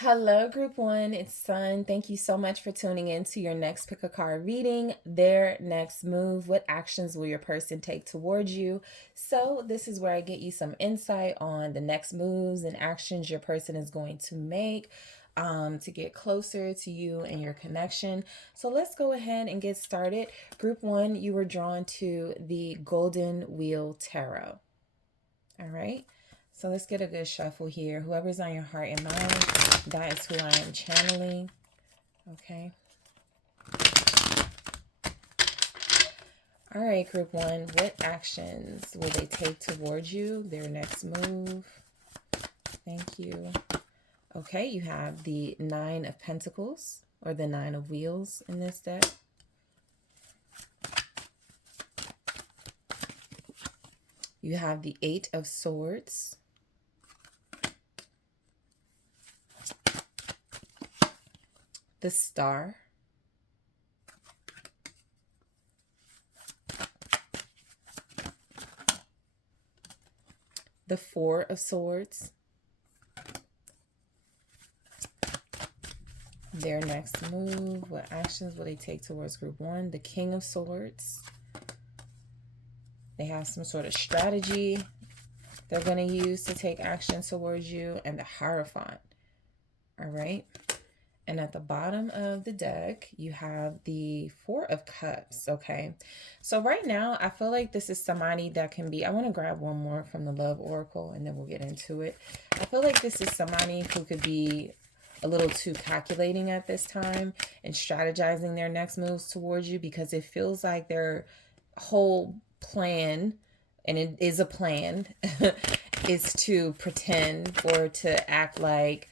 Hello, Group One. It's Sun. Thank you so much for tuning in to your next pick a card reading. Their next move. What actions will your person take towards you? So, this is where I get you some insight on the next moves and actions your person is going to make to get closer to you and your connection. So, let's go ahead and get started. Group One, you were drawn to the Golden Wheel Tarot. All right. So let's get a good shuffle here. Whoever's on your heart and mind, that is who I am channeling. Okay. All right, Group One. What actions will they take towards you? Their next move. Thank you. Okay, you have the Nine of Pentacles or the Nine of Wheels in this deck. You have the Eight of Swords. The Star. The Four of Swords. Their next move. What actions will they take towards Group One? The King of Swords. They have some sort of strategy they're going to use to take action towards you. And the Hierophant. All right. And at the bottom of the deck, you have the Four of Cups, okay? So right now, I feel like this is somebody that can be... I want to grab one more from the Love Oracle, and then we'll get into it. I feel like this is somebody who could be a little too calculating at this time and strategizing their next moves towards you, because it feels like their whole plan, and it is a plan, is to pretend or to act like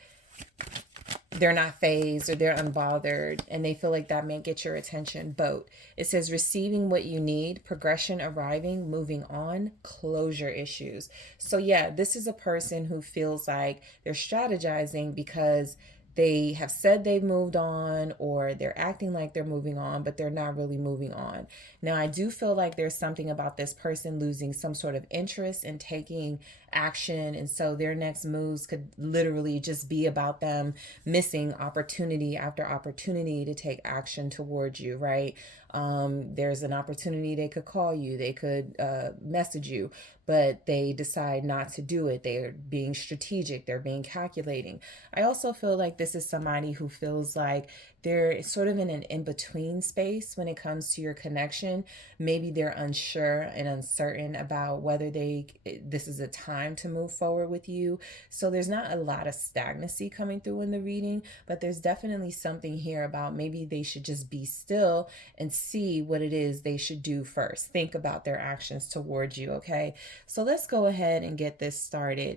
they're not phased or they're unbothered, and they feel like that may get your attention. Boat. It says receiving what you need, progression arriving, moving on, closure issues. So yeah, this is a person who feels like they're strategizing because they have said they've moved on, or they're acting like they're moving on, but they're not really moving on. Now, I do feel like there's something about this person losing some sort of interest in taking action. And so their next moves could literally just be about them missing opportunity after opportunity to take action towards you, right? There's an opportunity, they could call you, they could message you, but they decide not to do it. They're being strategic, they're being calculating. I also feel like this is somebody who feels like they're sort of in an in-between space when it comes to your connection. Maybe they're unsure and uncertain about whether this is a time to move forward with you. So there's not a lot of stagnancy coming through in the reading, but there's definitely something here about maybe they should just be still and see what it is they should do first. Think about their actions towards you, okay? So let's go ahead and get this started.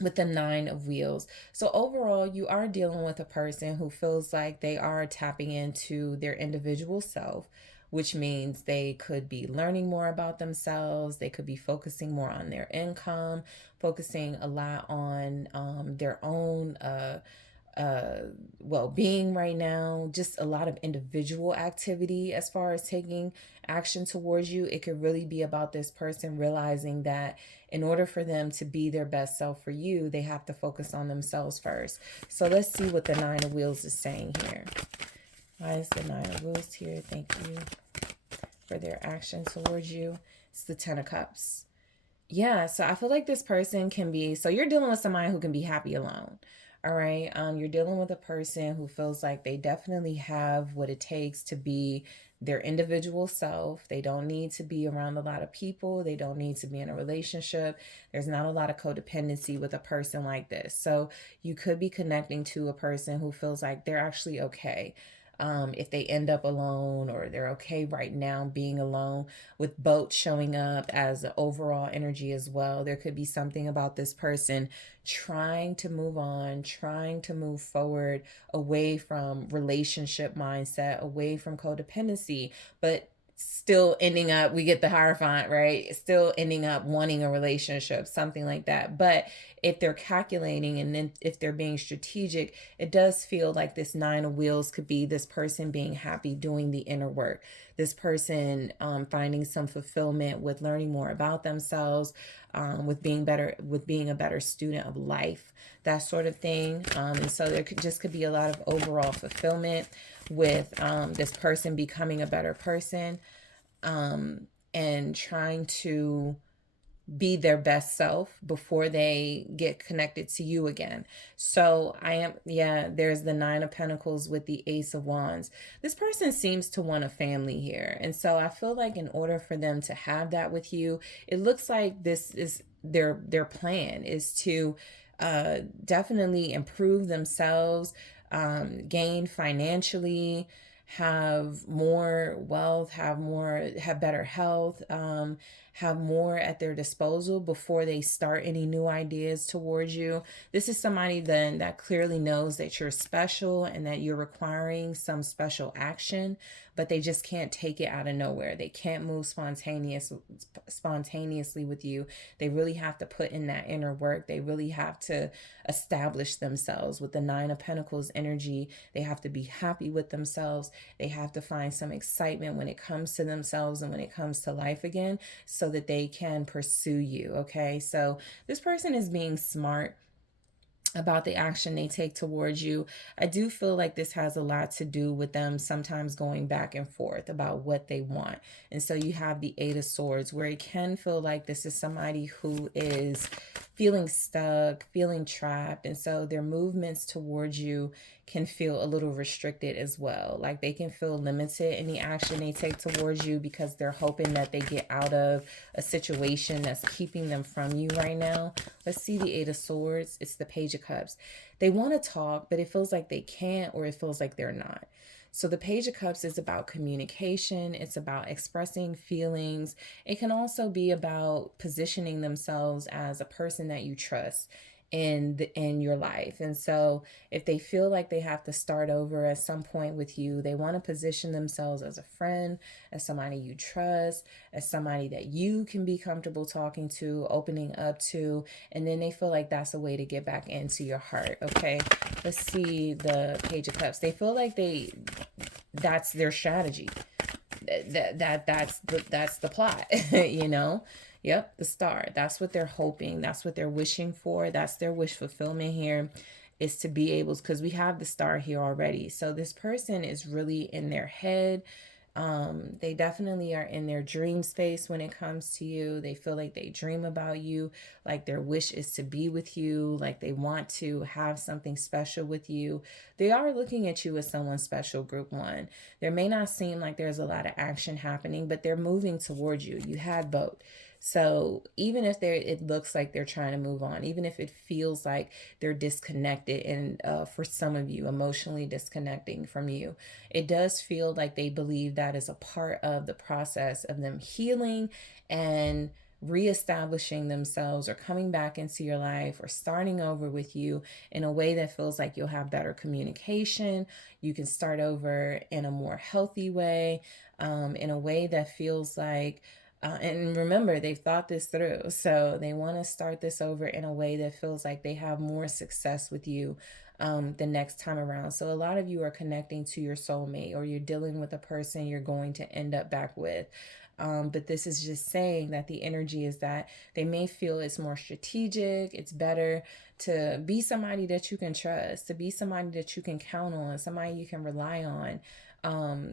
With the Nine of Wheels. So overall, you are dealing with a person who feels like they are tapping into their individual self, which means they could be learning more about themselves. They could be focusing more on their income, focusing a lot on their own well-being right now. Just a lot of individual activity as far as taking action towards you. It could really be about this person realizing that in order for them to be their best self for you, they have to focus on themselves first. So let's see what the Nine of Wheels is saying here. Why is the Nine of Wheels here? Thank you for their action towards you. It's the Ten of Cups. Yeah, so I feel like this person can be... So you're dealing with somebody who can be happy alone. All right. You're dealing with a person who feels like they definitely have what it takes to be their individual self. They don't need to be around a lot of people. They don't need to be in a relationship. There's not a lot of codependency with a person like this. So you could be connecting to a person who feels like they're actually okay. If they end up alone, or they're okay right now being alone, with both showing up as an overall energy as well. There could be something about this person trying to move on, trying to move forward away from relationship mindset, away from codependency, but still ending up, we get the Hierophant, right? Still ending up wanting a relationship, something like that. But if they're calculating and then if they're being strategic, it does feel like this Nine of Wheels could be this person being happy doing the inner work. This person finding some fulfillment with learning more about themselves, with being better, with being a better student of life, that sort of thing. And so there could be a lot of overall fulfillment with this person becoming a better person, and trying to be their best self before they get connected to you again. So there's the Nine of Pentacles with the Ace of Wands. This person seems to want a family here. And so I feel like in order for them to have that with you, it looks like this is their plan is to definitely improve themselves, gain financially, have more wealth, have better health, have more at their disposal before they start any new ideas towards you. This is somebody then that clearly knows that you're special and that you're requiring some special action, but they just can't take it out of nowhere. They can't move spontaneously with you. They really have to put in that inner work. They really have to establish themselves with the Nine of Pentacles energy. They have to be happy with themselves. They have to find some excitement when it comes to themselves and when it comes to life again, so that they can pursue you. Okay, so this person is being smart about the action they take towards you. I do feel like this has a lot to do with them sometimes going back and forth about what they want. And so you have the Eight of Swords, where it can feel like this is somebody who is feeling stuck, feeling trapped. And so their movements towards you can feel a little restricted as well. Like they can feel limited in the action they take towards you because they're hoping that they get out of a situation that's keeping them from you right now. Let's see the Eight of Swords. It's the Page of Cups. They want to talk, but it feels like they can't, or it feels like they're not. So the Page of Cups is about communication. It's about expressing feelings. It can also be about positioning themselves as a person that you trust in your life. And so if they feel like they have to start over at some point with you, they want to position themselves as a friend, as somebody you trust, as somebody that you can be comfortable talking to, opening up to, and then they feel like that's a way to get back into your heart. Okay, let's see the Page of Cups. They feel like that's their strategy. That's the plot, you know. Yep, the Star. That's what they're hoping. That's what they're wishing for. That's their wish fulfillment here, is to be able, because we have the Star here already. So this person is really in their head. They definitely are in their dream space when it comes to you. They feel like they dream about you, like their wish is to be with you, like they want to have something special with you. They are looking at you as someone special, Group 1. There may not seem like there's a lot of action happening, but they're moving towards you. You had both. So even if it looks like they're trying to move on, even if it feels like they're disconnected, and for some of you, emotionally disconnecting from you, it does feel like they believe that is a part of the process of them healing and reestablishing themselves, or coming back into your life, or starting over with you in a way that feels like you'll have better communication. You can start over in a more healthy way, in a way that feels like and remember, they've thought this through. So they want to start this over in a way that feels like they have more success with you the next time around. So a lot of you are connecting to your soulmate, or you're dealing with a person you're going to end up back with. But this is just saying that the energy is that they may feel it's more strategic. It's better to be somebody that you can trust, to be somebody that you can count on, somebody you can rely on.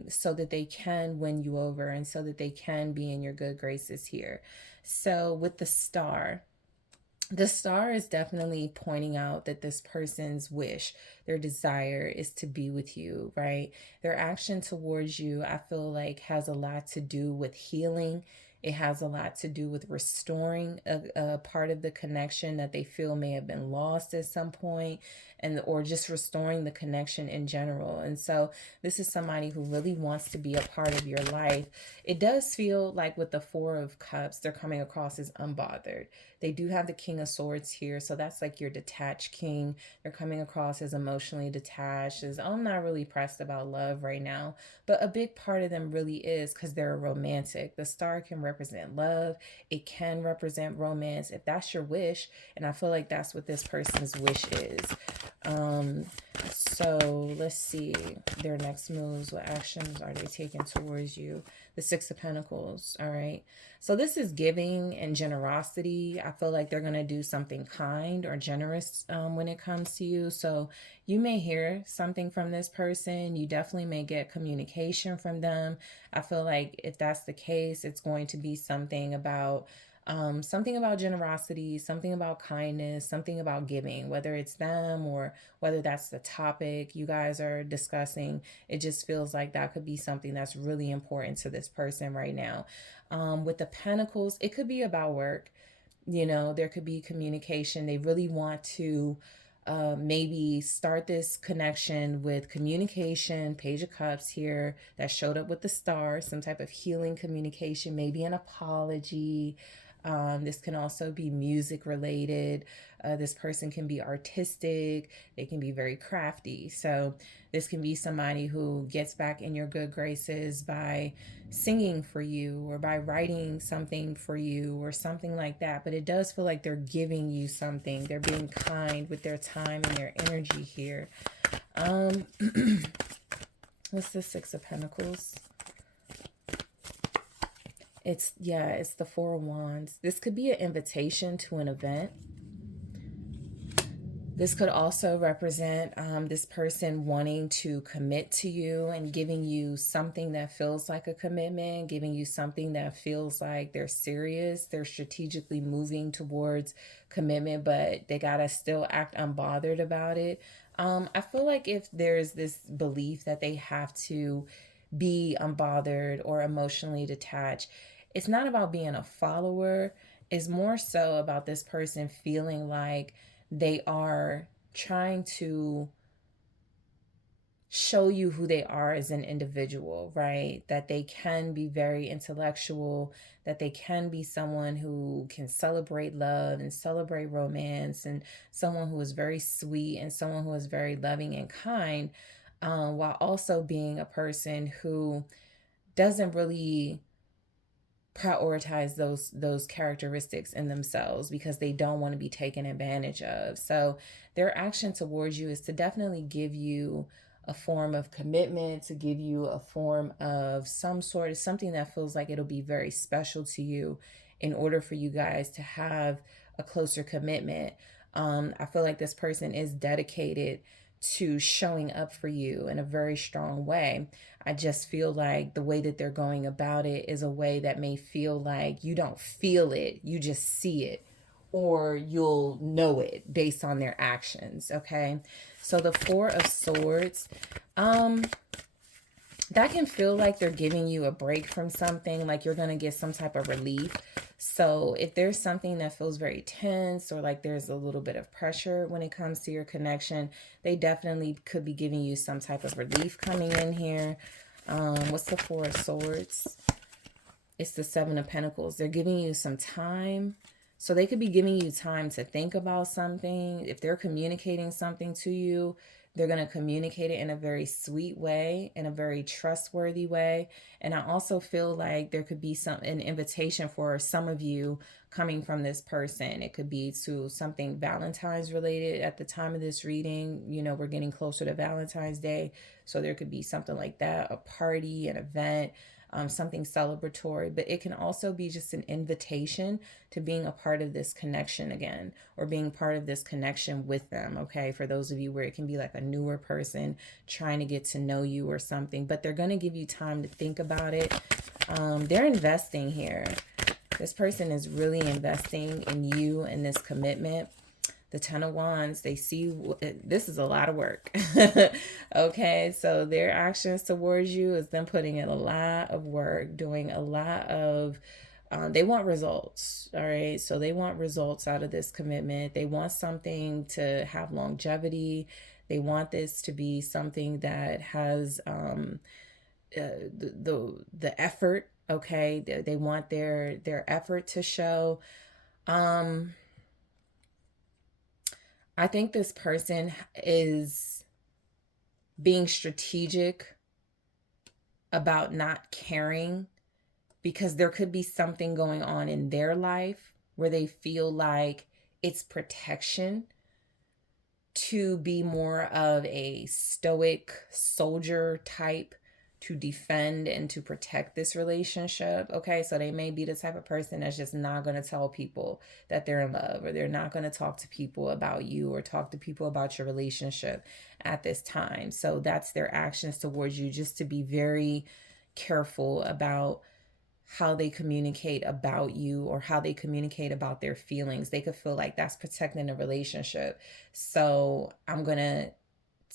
So that they can win you over, and so that they can be in your good graces here. So with the Star is definitely pointing out that this person's wish, their desire, is to be with you, right? Their action towards you, I feel like, has a lot to do with healing. It has a lot to do with restoring a part of the connection that they feel may have been lost at some point, or just restoring the connection in general. And so this is somebody who really wants to be a part of your life. It does feel like with the Four of Cups, they're coming across as unbothered. They do have the King of Swords here, so that's like your detached king. They're coming across as emotionally detached, as, oh, I'm not really pressed about love right now. But a big part of them really is because they're a romantic. The Star can represent love. It can represent romance if that's your wish. And I feel like that's what this person's wish is. So let's see their next moves. What actions are they taking towards you? The Six of Pentacles. All right. So this is giving and generosity. I feel like they're going to do something kind or generous when it comes to you. So you may hear something from this person. You definitely may get communication from them. I feel like if that's the case, it's going to be something about generosity, something about kindness, something about giving, whether it's them or whether that's the topic you guys are discussing. It just feels like that could be something that's really important to this person right now. With the Pentacles, it could be about work. You know, there could be communication. They really want to maybe start this connection with communication. Page of Cups here that showed up with the star, some type of healing communication, maybe an apology. This can also be music related. This person can be artistic. They can be very crafty. So this can be somebody who gets back in your good graces by singing for you or by writing something for you or something like that. But it does feel like they're giving you something. They're being kind with their time and their energy here. What's the Six of Pentacles? It's the Four of Wands. This could be an invitation to an event. This could also represent this person wanting to commit to you and giving you something that feels like a commitment, giving you something that feels like they're serious. They're strategically moving towards commitment, but they got to still act unbothered about it. I feel like if there's this belief that they have to be unbothered or emotionally detached, it's not about being a follower. It's more so about this person feeling like they are trying to show you who they are as an individual, right? That they can be very intellectual, that they can be someone who can celebrate love and celebrate romance, and someone who is very sweet and someone who is very loving and kind, while also being a person who doesn't really prioritize those characteristics in themselves because they don't want to be taken advantage of. So their action towards you is to definitely give you a form of commitment, to give you a form of some sort of something that feels like it'll be very special to you in order for you guys to have a closer commitment. I feel like this person is dedicated to showing up for you in a very strong way. I just feel like the way that they're going about it is a way that may feel like you don't feel it, you just see it, or you'll know it based on their actions. Okay. So the Four of Swords, that can feel like they're giving you a break from something, like you're going to get some type of relief. So if there's something that feels very tense or like there's a little bit of pressure when it comes to your connection, they definitely could be giving you some type of relief coming in here. What's the Four of Swords? It's the Seven of Pentacles. They're giving you some time. So they could be giving you time to think about something. If they're communicating something to you, they're going to communicate it in a very sweet way, in a very trustworthy way. And I also feel like there could be an invitation for some of you coming from this person. It could be to something Valentine's related at the time of this reading. You know, we're getting closer to Valentine's Day. So there could be something like that, a party, an event, something celebratory, but it can also be just an invitation to being a part of this connection again, or being part of this connection with them. Okay. For those of you where it can be like a newer person trying to get to know you or something, but they're going to give you time to think about it. They're investing here. This person is really investing in you and this commitment. The Ten of Wands, they see this is a lot of work. Okay, so their actions towards you is them putting in a lot of work, doing a lot of, they want results. All right, so they want results out of this commitment. They want something to have longevity. They want this to be something that has the effort. Okay, they want their effort to show. I think this person is being strategic about not caring because there could be something going on in their life where they feel like it's protection to be more of a stoic soldier type to defend and to protect this relationship. Okay, so they may be the type of person that's just not going to tell people that they're in love, or they're not going to talk to people about you or talk to people about your relationship at this time. So that's their actions towards you, just to be very careful about how they communicate about you or how they communicate about their feelings. They could feel like that's protecting the relationship. So I'm going to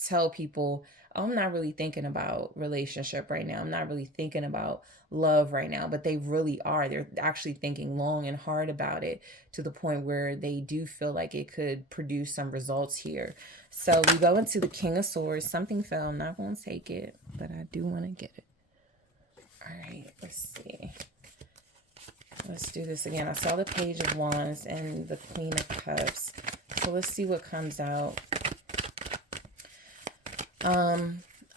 tell people, oh, I'm not really thinking about relationship right now. I'm not really thinking about love right now, but they really are. They're actually thinking long and hard about it, to the point where they do feel like it could produce some results here. So we go into the King of Swords. Something fell. I'm not going to take it, but I do want to get it. All right, let's see. Let's do this again. I saw the Page of Wands and the Queen of Cups. So let's see what comes out.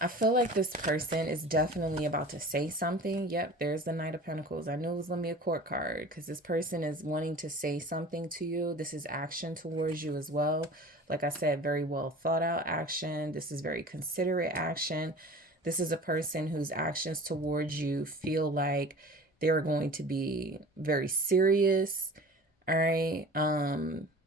I feel like this person is definitely about to say something. Yep, there's the Knight of Pentacles. I knew it was going to be a court card, because this person is wanting to say something to you. This is action towards you as well. Like I said, very well thought out action. This is very considerate action. This is a person whose actions towards you feel like they're going to be very serious. All right.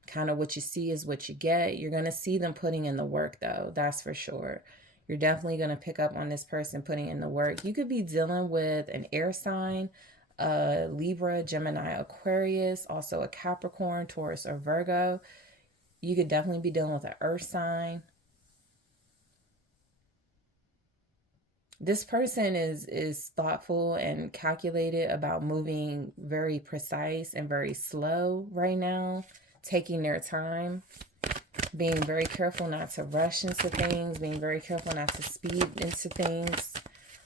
Kind of what you see is what you get. You're going to see them putting in the work, though. That's for sure. You're definitely going to pick up on this person putting in the work. You could be dealing with an air sign, Libra, Gemini, Aquarius, also a Capricorn, Taurus, or Virgo. You could definitely be dealing with an earth sign. This person is thoughtful and calculated about moving very precise and very slow right now, taking their time, being very careful not to rush into things, being very careful not to speed into things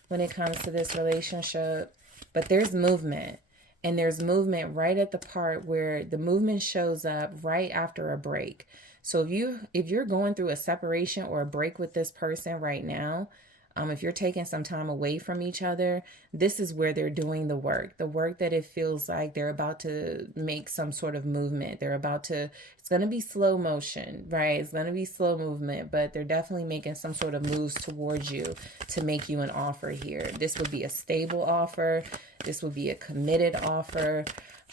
when it comes to this relationship. But there's movement, and there's movement right at the part where the movement shows up right after a break. So if you're going through a separation or a break with this person right now, if you're taking some time away from each other, this is where they're doing the work that it feels like they're about to make some sort of movement. It's going to be slow motion, right? It's going to be slow movement, but they're definitely making some sort of moves towards you to make you an offer here. This would be a stable offer. This would be a committed offer.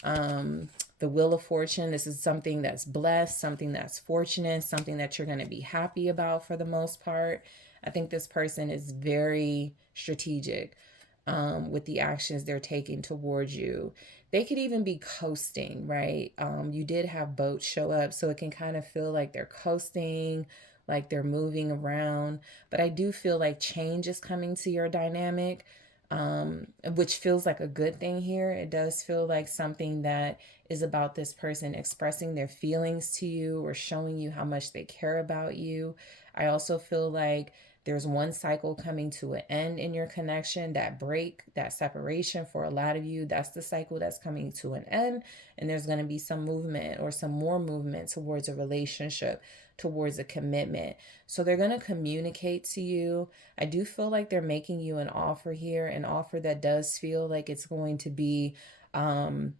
The Wheel of Fortune, this is something that's blessed, something that's fortunate, something that you're going to be happy about for the most part. I think this person is very strategic with the actions they're taking towards you. They could even be coasting, right? You did have boats show up, so it can kind of feel like they're coasting, like they're moving around. But I do feel like change is coming to your dynamic, which feels like a good thing here. It does feel like something that is about this person expressing their feelings to you or showing you how much they care about you. I also feel like there's one cycle coming to an end in your connection. That break, that separation, for a lot of you, that's the cycle that's coming to an end. And there's going to be some movement or some more movement towards a relationship, towards a commitment. So they're going to communicate to you. I do feel like they're making you an offer here, an offer that does feel like it's going to be an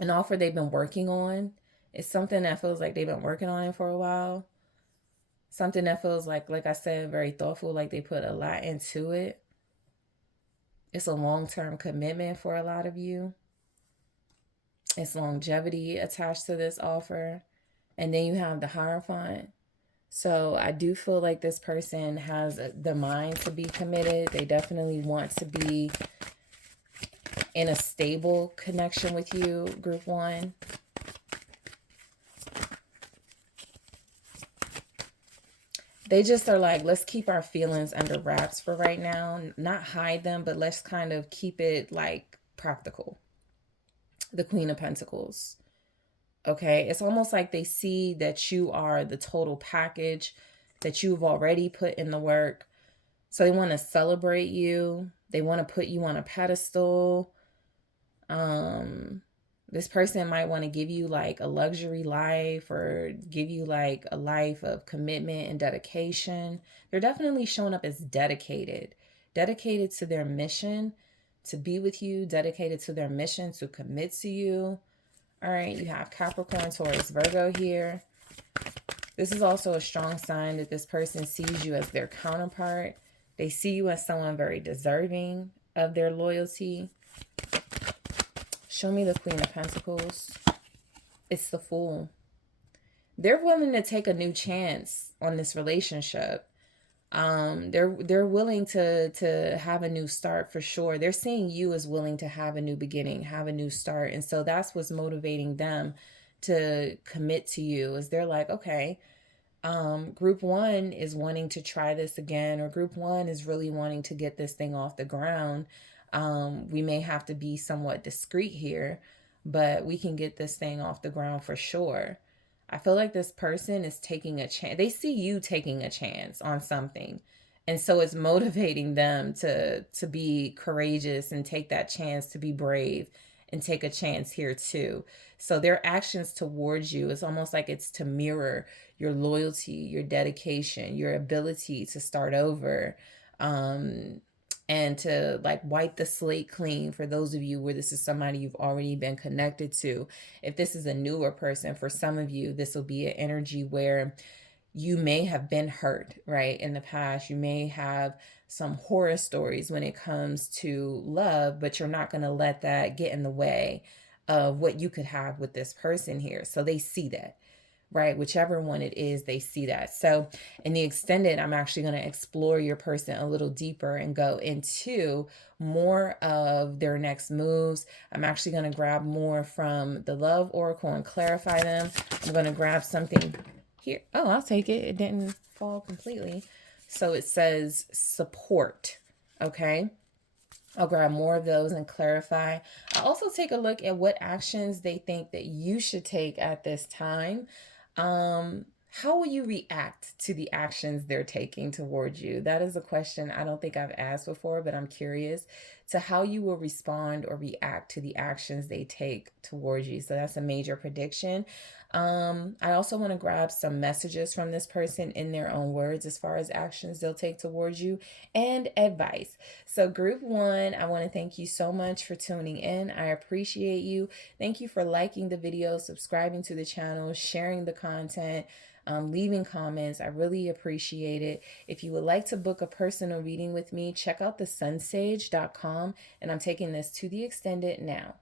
offer they've been working on. It's something that feels like they've been working on it for a while. Something that feels like I said, very thoughtful, like they put a lot into it. It's a long-term commitment for a lot of you. It's longevity attached to this offer. And then you have the Hierophant. So I do feel like this person has the mind to be committed. They definitely want to be in a stable connection with you, Group 1. They just are like, let's keep our feelings under wraps for right now. Not hide them, but let's kind of keep it like practical. The Queen of Pentacles. Okay, it's almost like they see that you are the total package, that you've already put in the work. So they want to celebrate you. They want to put you on a pedestal. This person might want to give you like a luxury life, or give you like a life of commitment and dedication. They're definitely showing up as dedicated to their mission to be with you, dedicated to their mission to commit to you. All right, you have Capricorn, Taurus, Virgo here. This is also a strong sign that this person sees you as their counterpart. They see you as someone very deserving of their loyalty. Show me the Queen of Pentacles. It's the Fool. They're willing to take a new chance on this relationship. They're willing to have a new start for sure. They're seeing you as willing to have a new beginning, have a new start. And so that's what's motivating them to commit to you, is they're like, okay, group one is wanting to try this again, or group one is really wanting to get this thing off the ground. We may have to be somewhat discreet here, but we can get this thing off the ground for sure. I feel like this person is taking a chance. They see you taking a chance on something. And so it's motivating them to be courageous and take that chance, to be brave and take a chance here too. So their actions towards you, it's almost like it's to mirror your loyalty, your dedication, your ability to start over, and to like wipe the slate clean for those of you where this is somebody you've already been connected to. If this is a newer person, for some of you, this will be an energy where you may have been hurt, right? In the past, you may have some horror stories when it comes to love, but you're not going to let that get in the way of what you could have with this person here. So they see that, right? Whichever one it is, they see that. So in the extended, I'm actually going to explore your person a little deeper and go into more of their next moves. I'm actually going to grab more from the Love Oracle and clarify them. I'm going to grab something here. Oh, I'll take it. It didn't fall completely. So it says support. Okay. I'll grab more of those and clarify. I'll also take a look at what actions they think that you should take at this time. How will you react to the actions they're taking towards you? That is a question I don't think I've asked before, but I'm curious to how you will respond or react to the actions they take towards you. So that's a major prediction. I also want to grab some messages from this person in their own words as far as actions they'll take towards you and advice. So group one, I want to thank you so much for tuning in. I appreciate you. Thank you for liking the video, subscribing to the channel, sharing the content, leaving comments. I really appreciate it. If you would like to book a personal reading with me, check out TheSunSage.com, and I'm taking this to the extended now.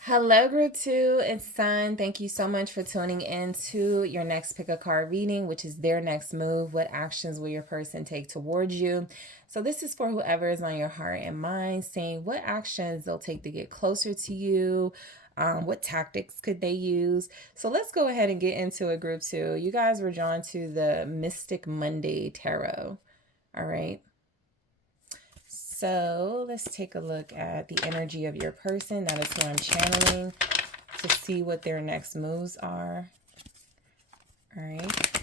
Hello, group two, it's Sun. Thank you so much for tuning in to your next pick a card reading, which is their next move. What actions will your person take towards you? So this is for whoever is on your heart and mind, saying what actions they'll take to get closer to you. What tactics could they use? So let's go ahead and get into it, group two. You guys were drawn to the Mystic Monday Tarot. All right. So let's take a look at the energy of your person. That is who I'm channeling, to see what their next moves are. All right.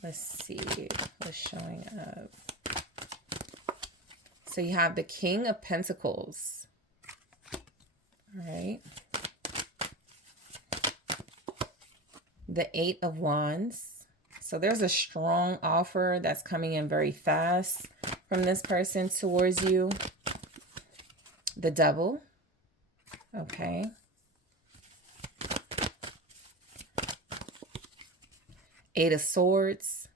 Let's see what's showing up. So you have the King of Pentacles. All right. The Eight of Wands. So there's a strong offer that's coming in very fast from this person towards you. The Devil. Okay. Eight of Swords.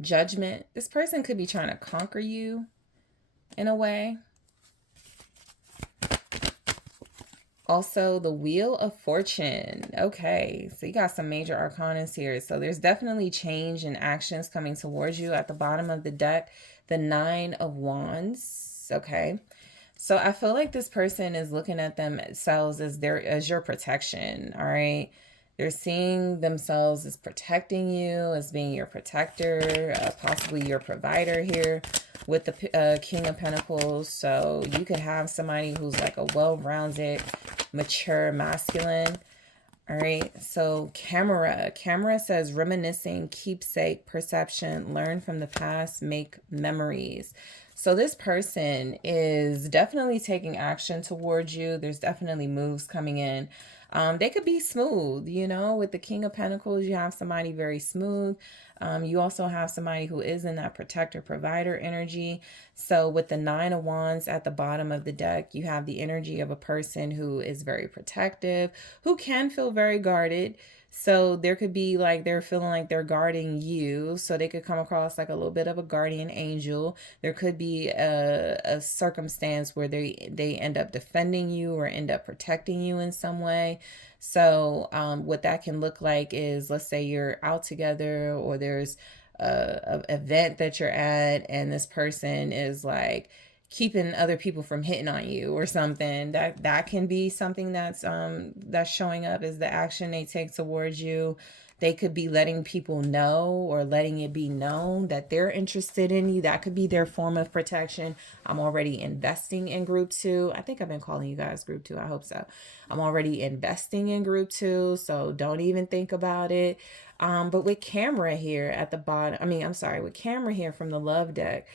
Judgment. This person could be trying to conquer you in a way. Also, the Wheel of Fortune. Okay, so you got some major arcanas here. So there's definitely change and actions coming towards you. At the bottom of the deck, the Nine of Wands. Okay, so I feel like this person is looking at themselves as your protection. All right, they're seeing themselves as protecting you, as being your protector, possibly your provider here with the King of Pentacles. So you could have somebody who's like a well-rounded, mature masculine. All right. So camera says reminiscing, keepsake, perception, learn from the past, make memories. So this person is definitely taking action towards you. There's definitely moves coming in. They could be smooth, you know, with the King of Pentacles, you have somebody very smooth. You also have somebody who is in that protector provider energy. So with the 9 of Wands at the bottom of the deck, you have the energy of a person who is very protective, who can feel very guarded. So there could be like they're feeling like they're guarding you. So they could come across like a little bit of a guardian angel. There could be a circumstance where they end up defending you or end up protecting you in some way. So what that can look like is, let's say you're out together, or there's a event that you're at, and this person is like keeping other people from hitting on you or something. That can be something that's showing up as the action they take towards you. They could be letting people know, or letting it be known that they're interested in you. That could be their form of protection. I'm already investing in group 2. I think I've been calling you guys group 2. I hope so. I'm already investing in group 2, so don't even think about it. But with camera here at the bottom, with camera here from the love deck,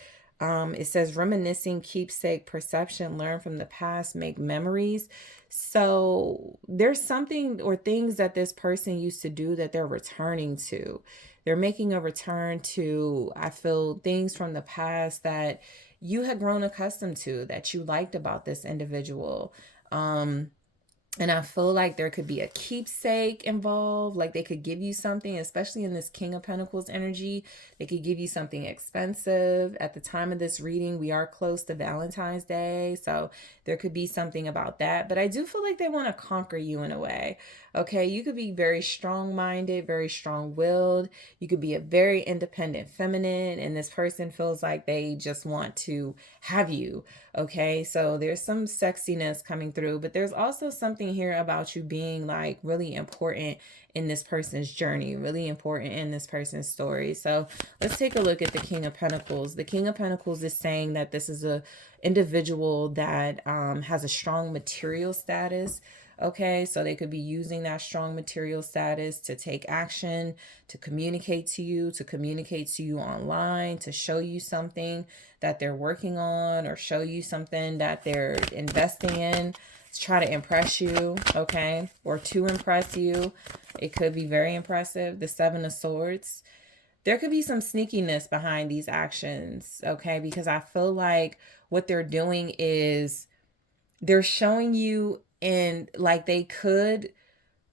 it says reminiscing, keepsake, perception, learn from the past, make memories. So there's something or things that this person used to do that they're returning to. They're making a return to, I feel, things from the past that you had grown accustomed to, that you liked about this individual. And I feel like there could be a keepsake involved. Like they could give you something, especially in this King of Pentacles energy. They could give you something expensive. At the time of this reading, we are close to Valentine's Day. So there could be something about that. But I do feel like they want to conquer you in a way. Okay, you could be very strong-minded, very strong-willed. You could be a very independent feminine, and this person feels like they just want to have you. Okay, so there's some sexiness coming through, but there's also something here about you being like really important in this person's journey, really important in this person's story. So let's take a look at the King of Pentacles. The King of Pentacles is saying that this is a individual that has a strong material status. Okay, so they could be using that strong material status to take action, to communicate to you online, to show you something that they're working on, or show you something that they're investing in to try to impress you, okay, or to impress you. It could be very impressive. The 7 of Swords. There could be some sneakiness behind these actions, okay, because I feel like what they're doing is they're showing you, and like they could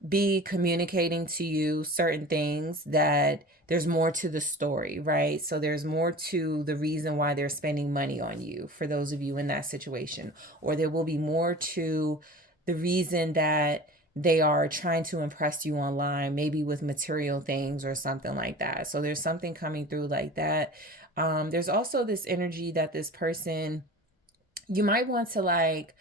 be communicating to you certain things, that there's more to the story, right? So there's more to the reason why they're spending money on you, for those of you in that situation. Or there will be more to the reason that they are trying to impress you online, maybe with material things or something like that. So there's something coming through like that. There's also this energy that this person, you might want to like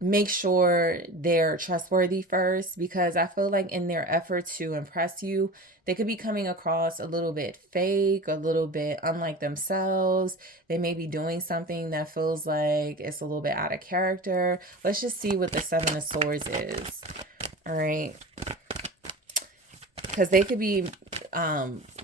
make sure they're trustworthy first, because I feel like in their effort to impress you, they could be coming across a little bit fake, a little bit unlike themselves. They may be doing something that feels like it's a little bit out of character. Let's just see what the 7 of Swords is. All right. Because they could be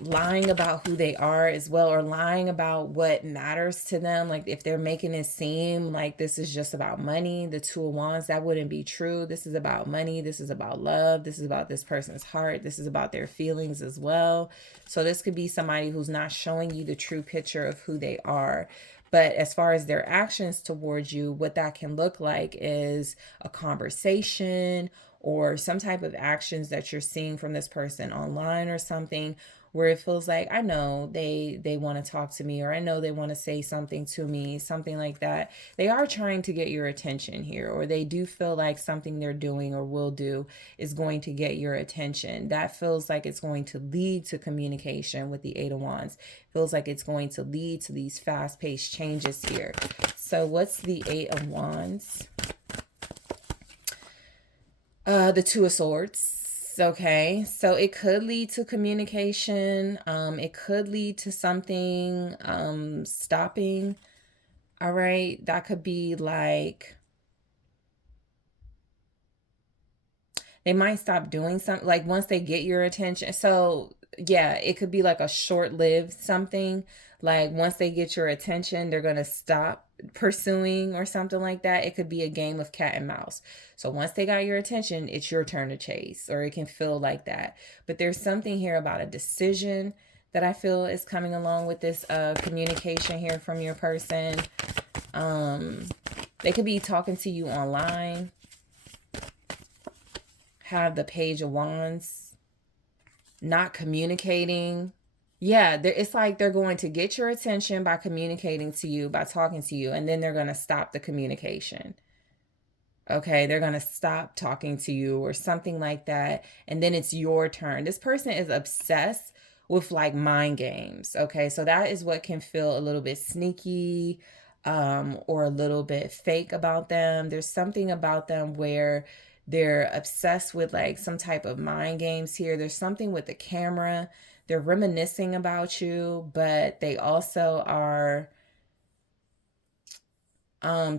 lying about who they are as well, or lying about what matters to them. Like if they're making it seem like this is just about money, the 2 of Wands, that wouldn't be true. This is about money. This is about love. This is about this person's heart. This is about their feelings as well. So this could be somebody who's not showing you the true picture of who they are. But as far as their actions towards you, what that can look like is a conversation, or some type of actions that you're seeing from this person online or something, where it feels like, I know they want to talk to me, or I know they want to say something to me, something like that. They are trying to get your attention here, or they do feel like something they're doing or will do is going to get your attention. That feels like it's going to lead to communication with the 8 of Wands. Feels like it's going to lead to these fast-paced changes here. So what's the 8 of Wands? The 2 of Swords. Okay, so it could lead to communication. It could lead to something stopping. All right, that could be like they might stop doing something, like once they get your attention. So yeah, it could be like a short-lived something. Like once they get your attention, they're gonna stop pursuing or something like that. It could be a game of cat and mouse. So once they got your attention, it's your turn to chase, or it can feel like that. But there's something here about a decision that I feel is coming along with this communication here from your person. They could be talking to you online. Have the Page of Wands. Not communicating. Yeah, it's like they're going to get your attention by communicating to you, by talking to you, and then they're going to stop the communication. Okay, they're going to stop talking to you or something like that. And then it's your turn. This person is obsessed with like mind games. Okay, so that is what can feel a little bit sneaky or a little bit fake about them. There's something about them where they're obsessed with like some type of mind games here. There's something with the camera. They're reminiscing about you, but they also are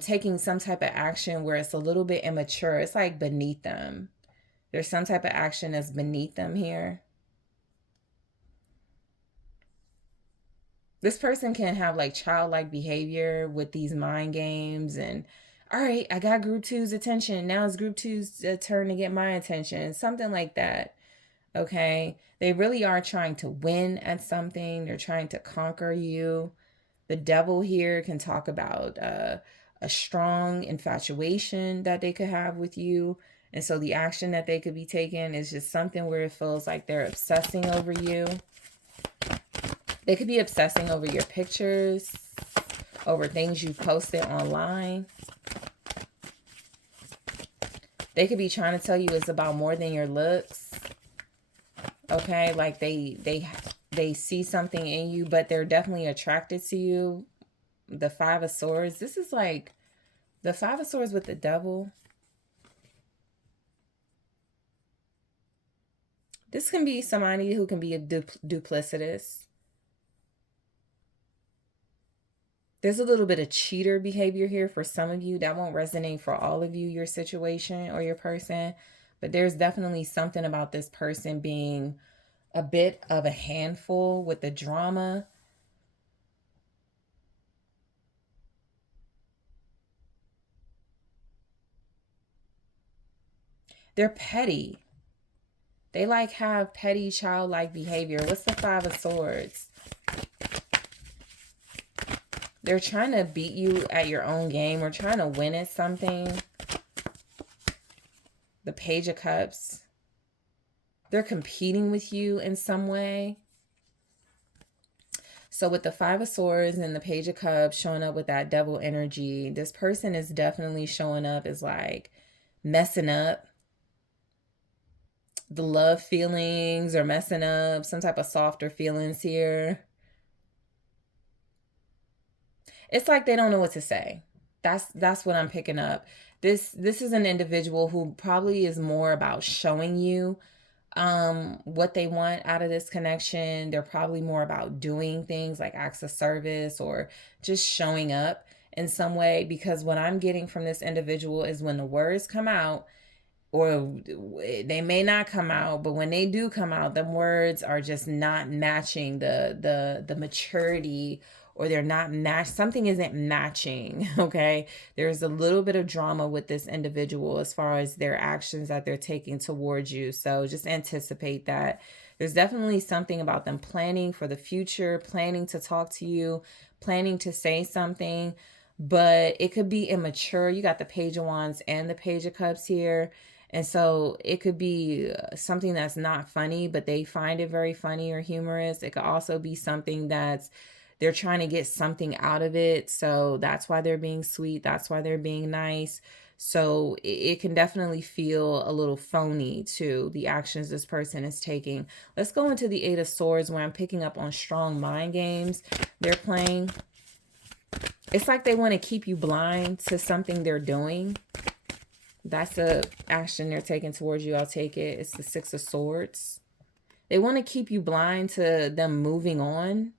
taking some type of action where it's a little bit immature. It's like beneath them. There's some type of action that's beneath them here. This person can have like childlike behavior with these mind games and, all right, I got group two's attention. Now it's group two's turn to get my attention. Something like that. Okay. They really are trying to win at something. They're trying to conquer you. The devil here can talk about a strong infatuation that they could have with you. And so the action that they could be taking is just something where it feels like they're obsessing over you. They could be obsessing over your pictures, over things you posted online. They could be trying to tell you it's about more than your looks. Okay, like they see something in you, but they're definitely attracted to you. The Five of Swords. This is like the Five of Swords with the devil. This can be somebody who can be a duplicitous. There's a little bit of cheater behavior here for some of you. That won't resonate for all of you, your situation or your person. But there's definitely something about this person being a bit of a handful with the drama. They're petty. They like have petty childlike behavior. What's the Five of Swords? They're trying to beat you at your own game or trying to win at something. The Page of Cups. They're competing with you in some way. So with the Five of Swords and the Page of Cups showing up with that devil energy, this person is definitely showing up as like messing up. The love feelings are messing up. Some type of softer feelings here. It's like they don't know what to say. That's what I'm picking up. This is an individual who probably is more about showing you what they want out of this connection. They're probably more about doing things like acts of service or just showing up in some way, because what I'm getting from this individual is when the words come out, or they may not come out, but when they do come out, the words are just not matching the maturity, or they're not matched. Something isn't matching. Okay, there's a little bit of drama with this individual as far as their actions that they're taking towards you. So just anticipate that. There's definitely something about them planning for the future, planning to talk to you, planning to say something, but it could be immature. You got the Page of Wands and the Page of Cups here. And so it could be something that's not funny, but they find it very funny or humorous. It could also be something that's they're trying to get something out of it. So that's why they're being sweet. That's why they're being nice. So it can definitely feel a little phony too, the actions this person is taking. Let's go into the Eight of Swords, where I'm picking up on strong mind games they're playing. It's like they want to keep you blind to something they're doing. That's the action they're taking towards you. I'll take it. It's the Six of Swords. They want to keep you blind to them moving on.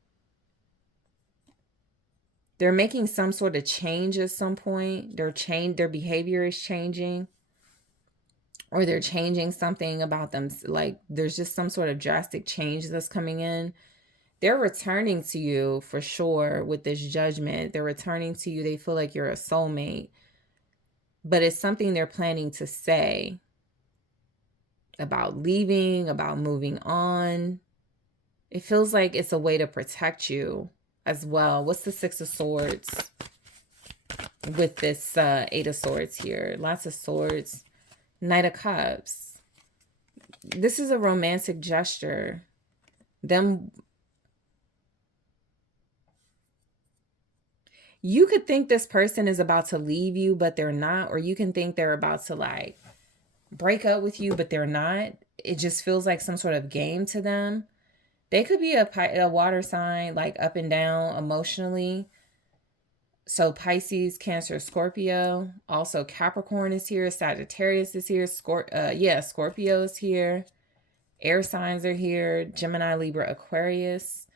They're making some sort of change at some point. Their behavior is changing. Or they're changing something about them. Like there's just some sort of drastic change that's coming in. They're returning to you for sure with this Judgment. They're returning to you. They feel like you're a soulmate. But it's something they're planning to say about leaving, about moving on. It feels like it's a way to protect you as well. What's the Six of Swords with this Eight of Swords here? Lots of swords. Knight of Cups. This is a romantic gesture. You could think this person is about to leave you, but they're not. Or you can think they're about to like break up with you, but they're not. It just feels like some sort of game to them. They could be a water sign, like up and down emotionally. So Pisces, Cancer, Scorpio. Also Capricorn is here. Sagittarius is here. Scorpio is here. Air signs are here. Gemini, Libra, Aquarius.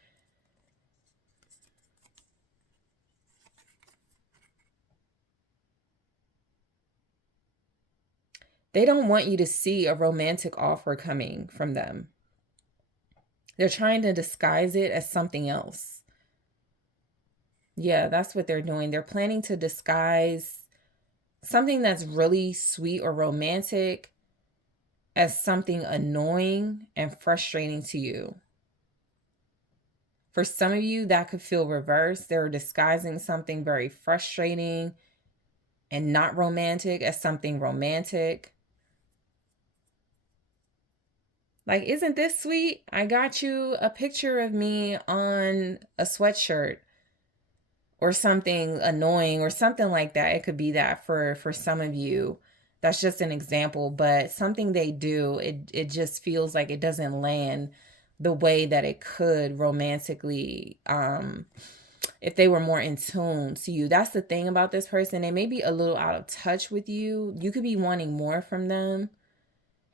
They don't want you to see a romantic offer coming from them. They're trying to disguise it as something else. Yeah, that's what they're doing. They're planning to disguise something that's really sweet or romantic as something annoying and frustrating to you. For some of you, that could feel reversed. They're disguising something very frustrating and not romantic as something romantic. Like, isn't this sweet? I got you a picture of me on a sweatshirt or something annoying or something like that. It could be that for some of you. That's just an example, but something they do, it just feels like it doesn't land the way that it could romantically, if they were more in tune to you. That's the thing about this person. They may be a little out of touch with you. You could be wanting more from them.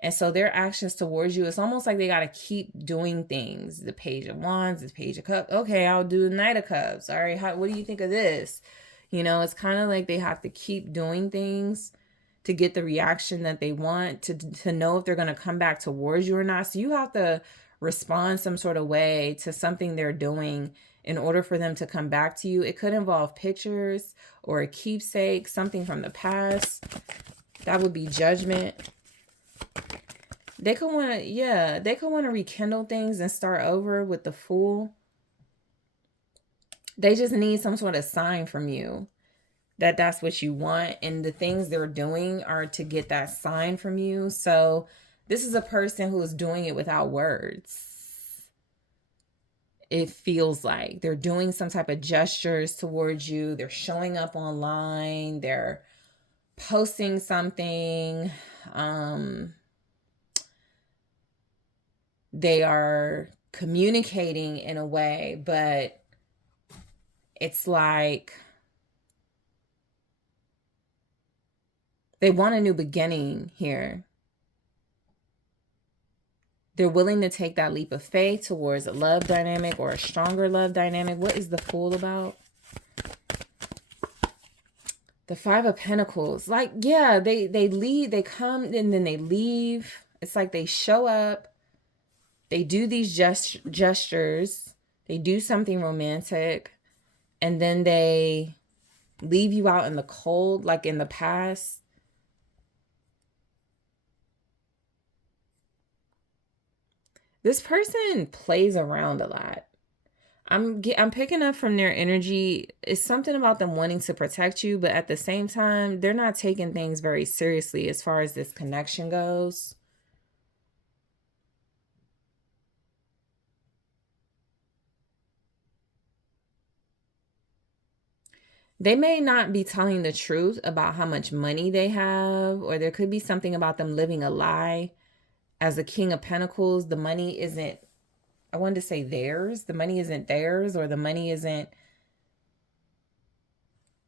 And so their actions towards you, it's almost like they got to keep doing things. The Page of Wands, the Page of Cups. Okay, I'll do the Knight of Cups. All right, what do you think of this? You know, it's kind of like they have to keep doing things to get the reaction that they want, to know if they're going to come back towards you or not. So you have to respond some sort of way to something they're doing in order for them to come back to you. It could involve pictures or a keepsake, something from the past. That would be Judgment. They could want to, they could want to rekindle things and start over with the Fool. They just need some sort of sign from you that that's what you want. And the things they're doing are to get that sign from you. So this is a person who is doing it without words. It feels like they're doing some type of gestures towards you. They're showing up online. They're posting something. They are communicating in a way, but it's like they want a new beginning here. They're willing to take that leap of faith towards a love dynamic or a stronger love dynamic. What is the Fool about? The Five of Pentacles. Like, yeah, they leave, they come and then they leave. It's like they show up. They do these gestures. They do something romantic. And then they leave you out in the cold, like in the past. This person plays around a lot. I'm picking up from their energy. It's something about them wanting to protect you, but at the same time, they're not taking things very seriously as far as this connection goes. They may not be telling the truth about how much money they have, or there could be something about them living a lie. As a King of Pentacles, the money isn't, I wanted to say theirs. The money isn't theirs, or the money isn't,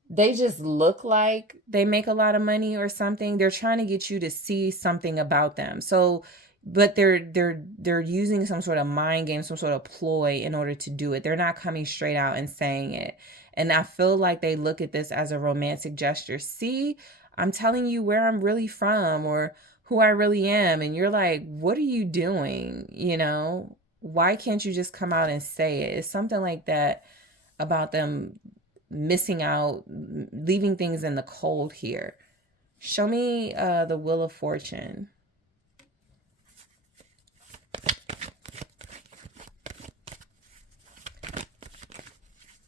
they just look like they make a lot of money or something. They're trying to get you to see something about them. So, but they're using some sort of mind game, some sort of ploy in order to do it. They're not coming straight out and saying it. And I feel like they look at this as a romantic gesture. See, I'm telling you where I'm really from or who I really am. And you're like, what are you doing? You know, why can't you just come out and say it? It's something like that about them missing out, leaving things in the cold here. Show me the Wheel of Fortune.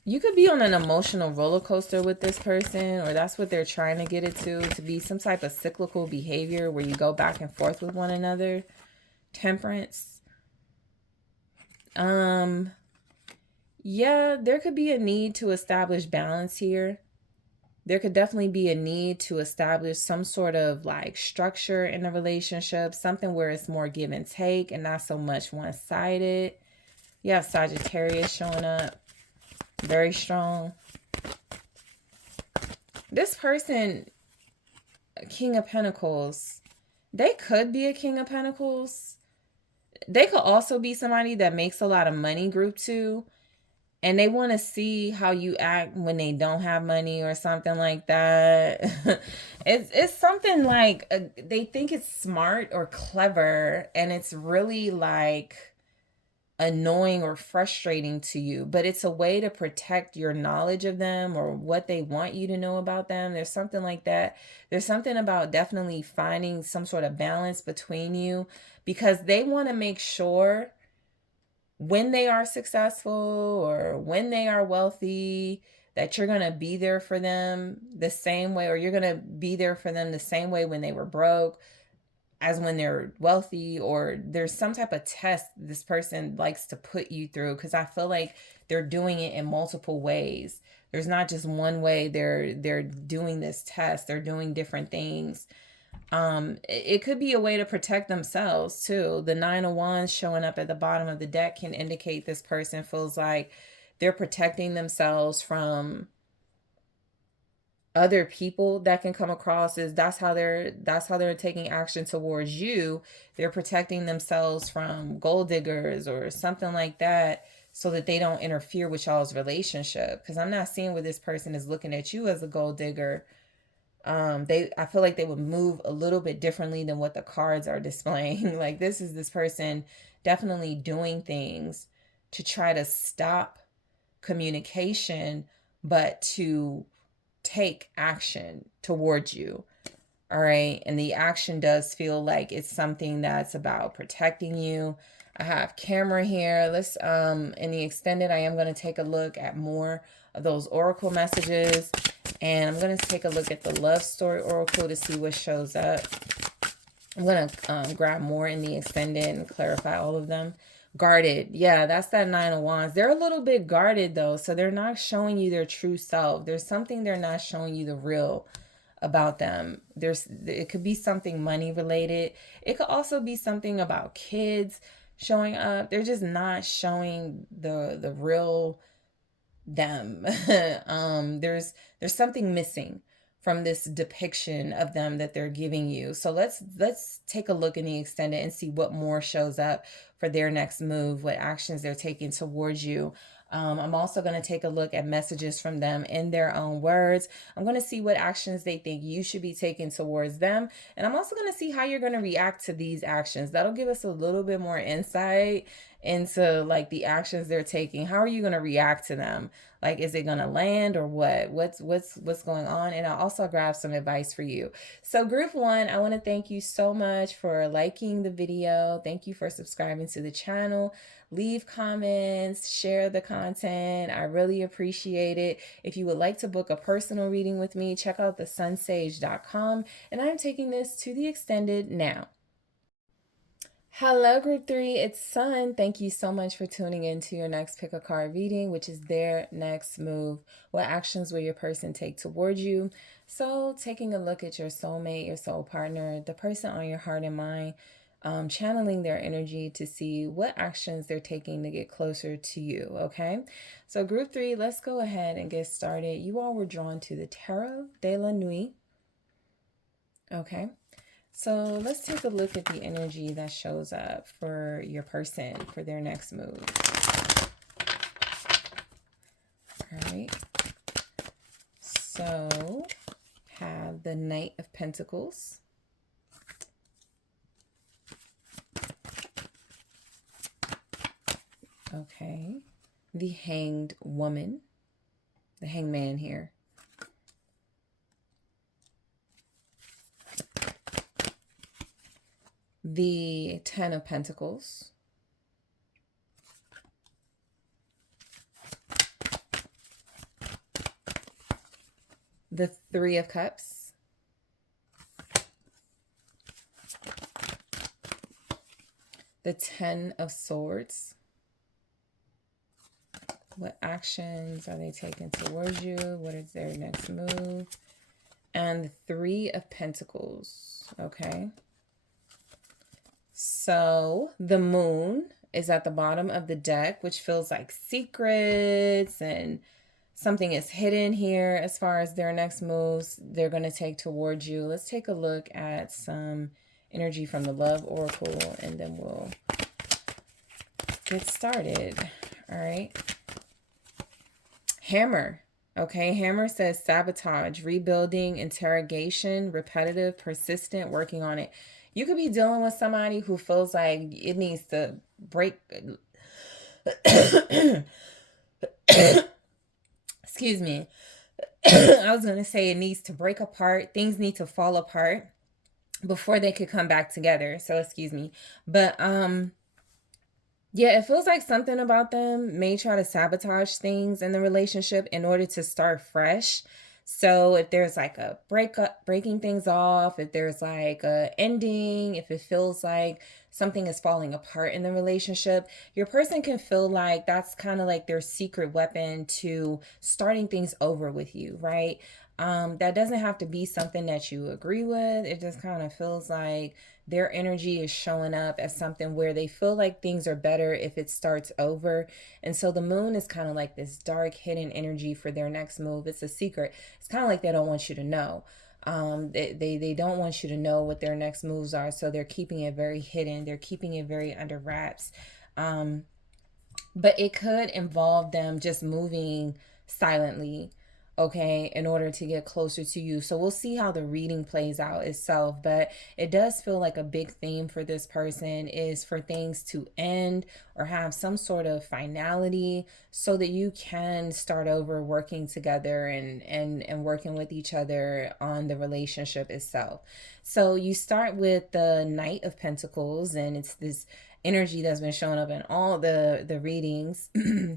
You could be on an emotional roller coaster with this person, or that's what they're trying to get it to be some type of cyclical behavior where you go back and forth with one another. Temperance. Yeah, there could be a need to establish balance here. There could definitely be a need to establish some sort of like structure in a relationship, something where it's more give and take and not so much one-sided. You have Sagittarius showing up, very strong. This person, King of Pentacles, they could be a King of Pentacles. They could also be somebody that makes a lot of money, group 2. And they want to see how you act when they don't have money or something like that. It's something like they think it's smart or clever, and it's really like annoying or frustrating to you, but it's a way to protect your knowledge of them or what they want you to know about them. There's something like that. There's something about definitely finding some sort of balance between you, because they want to make sure when they are successful or when they are wealthy that you're going to be there for them the same way, or you're going to be there for them the same way when they were broke as when they're wealthy. Or there's some type of test this person likes to put you through, because I feel like they're doing it in multiple ways. There's not just one way they're doing this test. They're doing different things. It could be a way to protect themselves too. The 9 of Wands showing up at the bottom of the deck can indicate this person feels like they're protecting themselves from other people that can come across as that's how they're taking action towards you. They're protecting themselves from gold diggers or something like that, so that they don't interfere with y'all's relationship. Because I'm not seeing where this person is looking at you as a gold digger. I feel like they would move a little bit differently than what the cards are displaying. Like this person definitely doing things to try to stop communication, but to take action towards you. All right. And the action does feel like it's something that's about protecting you. I have camera here. Let's in the extended, I am going to take a look at more of those oracle messages. And I'm going to take a look at the love story oracle to see what shows up. I'm going to grab more in the extended and clarify all of them. Guarded. Yeah, that's that 9 of Wands. They're a little bit guarded though. So they're not showing you their true self. There's something they're not showing you the real about them. It could be something money related. It could also be something about kids showing up. They're just not showing the real them. There's something missing from this depiction of them that they're giving you. So let's take a look in the extended and see what more shows up for their next move, what actions they're taking towards you. I'm also going to take a look at messages from them in their own words. I'm going to see what actions they think you should be taking towards them. And I'm also going to see how you're going to react to these actions. That'll give us a little bit more insight into like the actions they're taking. How are you going to react to them? Like, is it going to land or what? What's going on? And I'll also grab some advice for you. So group 1, I want to thank you so much for liking the video. Thank you for subscribing to the channel. Leave comments, share the content. I really appreciate it. If you would like to book a personal reading with me, check out TheSunSage.com. And I'm taking this to the extended now. Hello, group 3. It's Sun. Thank you so much for tuning in to your next pick a card reading, which is their next move. What actions will your person take towards you? So taking a look at your soulmate, your soul partner, the person on your heart and mind, channeling their energy to see what actions they're taking to get closer to you. Okay. So group 3, let's go ahead and get started. You all were drawn to the Tarot de la Nuit. Okay. So let's take a look at the energy that shows up for your person for their next move. All right. So have the Knight of Pentacles. Okay. The Hanged Woman. The Hangman here. The Ten of Pentacles. the Three of Cups, the Ten of Swords. What actions are they taking towards you? What is their next move? And the Three of Pentacles. Okay. So the Moon is at the bottom of the deck, which feels like secrets and something is hidden here as far as their next moves they're going to take towards you. Let's take a look at some energy from the Love Oracle and then we'll get started. All right. Hammer. Okay, Hammer says sabotage, rebuilding, interrogation, repetitive, persistent, working on it. You could be dealing with somebody who feels like it needs to break. Excuse me. I was going to say it needs to break apart. Things need to fall apart before they could come back together. So excuse me. But yeah, it feels like something about them may try to sabotage things in the relationship in order to start fresh. So if there's like a breakup, breaking things off, if there's like a ending, if it feels like something is falling apart in the relationship, your person can feel like that's kind of like their secret weapon to starting things over with you, right? That doesn't have to be something that you agree with. It just kind of feels like their energy is showing up as something where they feel like things are better if it starts over. And so the Moon is kind of like this dark hidden energy for their next move. It's a secret. It's kind of like they don't want you to know. They don't want you to know what their next moves are. So they're keeping it very hidden. They're keeping it very under wraps. But it could involve them just moving silently, okay, in order to get closer to you. So we'll see how the reading plays out itself. But it does feel like a big theme for this person is for things to end or have some sort of finality so that you can start over working together and working with each other on the relationship itself. So you start with the Knight of Pentacles, and it's this energy that's been showing up in all the readings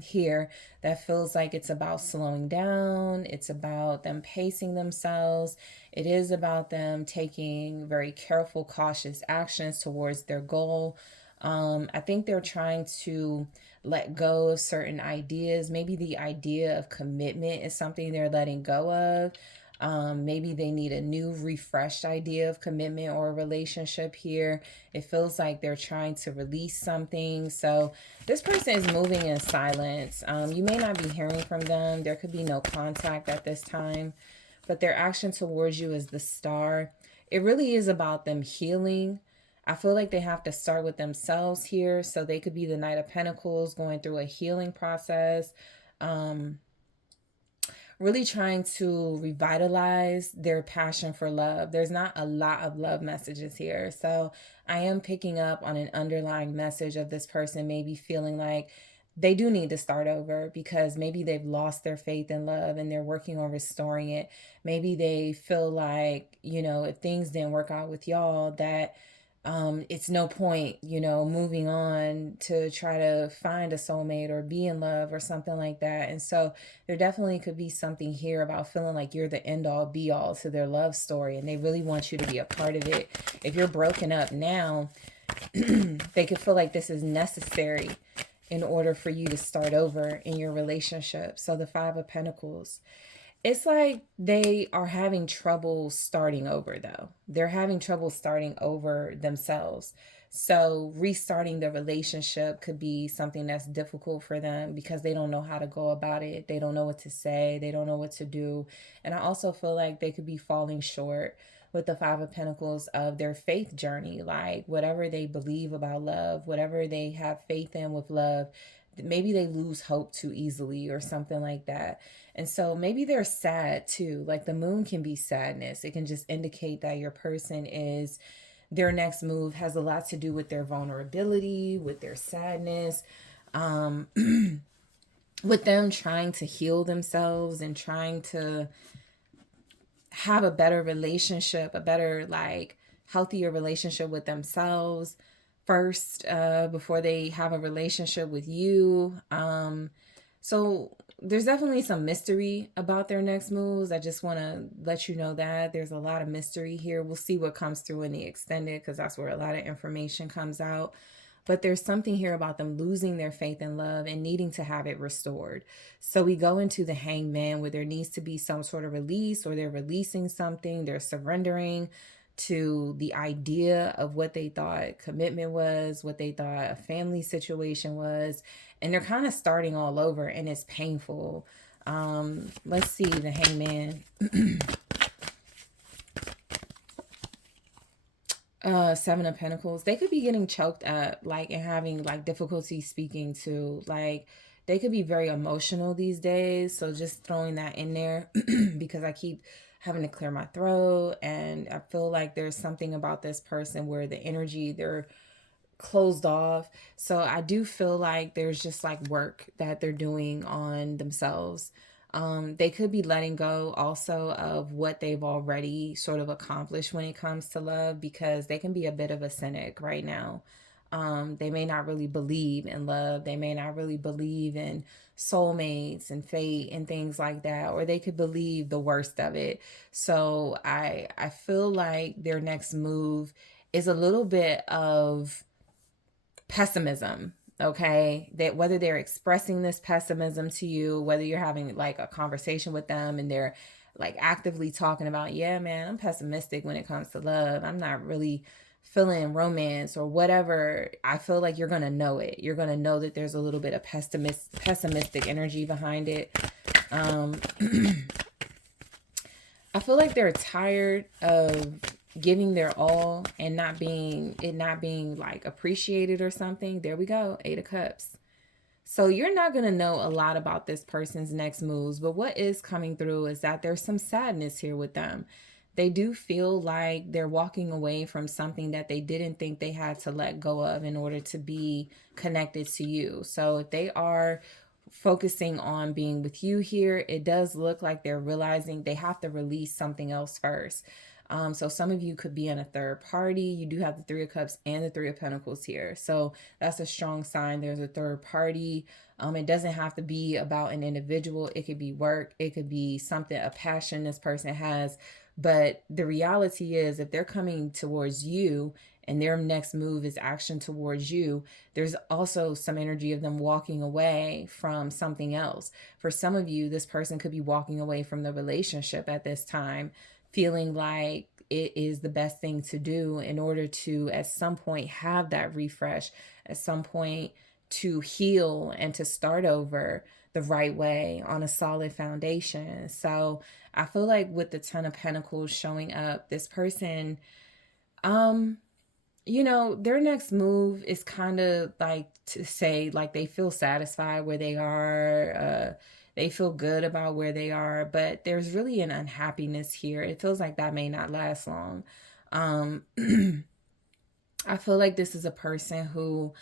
here that feels like it's about slowing down. It's about them pacing themselves. It is about them taking very careful, cautious actions towards their goal. I think they're trying to let go of certain ideas. Maybe the idea of commitment is something they're letting go of. Maybe they need a new, refreshed idea of commitment or a relationship here. It feels like they're trying to release something. So this person is moving in silence. You may not be hearing from them. There could be no contact at this time. But their action towards you is the Star. It really is about them healing. I feel like they have to start with themselves here. So they could be the Knight of Pentacles going through a healing process. Really trying to revitalize their passion for love. There's not a lot of love messages here. So I am picking up on an underlying message of this person maybe feeling like they do need to start over because maybe they've lost their faith in love and they're working on restoring it. Maybe they feel like, you know, if things didn't work out with y'all, that it's no point, you know, moving on to try to find a soulmate or be in love or something like that. And so there definitely could be something here about feeling like you're the end all be all to their love story and they really want you to be a part of it. If you're broken up now, they could feel like this is necessary in order for you to start over in your relationship. So the Five of Pentacles. It's like they are having trouble starting over, though. They're having trouble starting over themselves. So restarting the relationship could be something that's difficult for them because they don't know how to go about it. They don't know what to say. They don't know what to do. And I also feel like they could be falling short with the Five of Pentacles of their faith journey. Like whatever they believe about love, whatever they have faith in with love, maybe they lose hope too easily or something like that. And so maybe they're sad too. Like the Moon can be sadness. It can just indicate that your person is, their next move has a lot to do with their vulnerability, with their sadness, with them trying to heal themselves and trying to have a better relationship, a better, like, healthier relationship with themselves first, before they have a relationship with you. So there's definitely some mystery about their next moves. I just want to let you know that there's a lot of mystery here. We'll see what comes through in the extended, because that's where a lot of information comes out. But there's something here about them losing their faith in love and needing to have it restored. So we go into the Hangman, where there needs to be some sort of release, or they're releasing something, they're surrendering to the idea of what they thought commitment was, what they thought a family situation was, and they're kind of starting all over, and it's painful. Let's see, the Hangman. Seven of Pentacles. They could be getting choked up, like, and having like difficulty speaking too. Like, they could be very emotional these days. So just throwing that in there because I keep having to clear my throat, and I feel like there's something about this person where the energy, they're closed off. So I do feel like there's just like work that they're doing on themselves. They could be letting go also of what they've already sort of accomplished when it comes to love, because they can be a bit of a cynic right now. They may not really believe in love. They may not really believe in soulmates and fate and things like that, or they could believe the worst of it. So I feel like their next move is a little bit of pessimism. Okay, that whether they're expressing this pessimism to you, whether you're having like a conversation with them and they're like actively talking about, yeah man, I'm pessimistic when it comes to love, I'm not really feeling romance or whatever, I feel like you're gonna know it. You're gonna know that there's a little bit of pessimistic energy behind it. I feel like they're tired of giving their all and not being like appreciated or something. There we go. 8 of Cups. So you're not going to know a lot about this person's next moves, but what is coming through is that there's some sadness here with them. They do feel like they're walking away from something that they didn't think they had to let go of in order to be connected to you. So if they are focusing on being with you here, it does look like they're realizing they have to release something else first. So some of you could be in a third party. You do have the 3 of Cups and the 3 of Pentacles here. So that's a strong sign there's a third party. It doesn't have to be about an individual. It could be work. It could be something, a passion this person has. But the reality is, if they're coming towards you and their next move is action towards you, there's also some energy of them walking away from something else. For some of you, this person could be walking away from the relationship at this time, feeling like it is the best thing to do in order to at some point have that refresh, at some point to heal and to start over the right way on a solid foundation. So I feel like with the Ten of Pentacles showing up, this person, their next move is kind of like to say like they feel satisfied where they are. They feel good about where they are, but there's really an unhappiness here. It feels like that may not last long. I feel like this is a person who,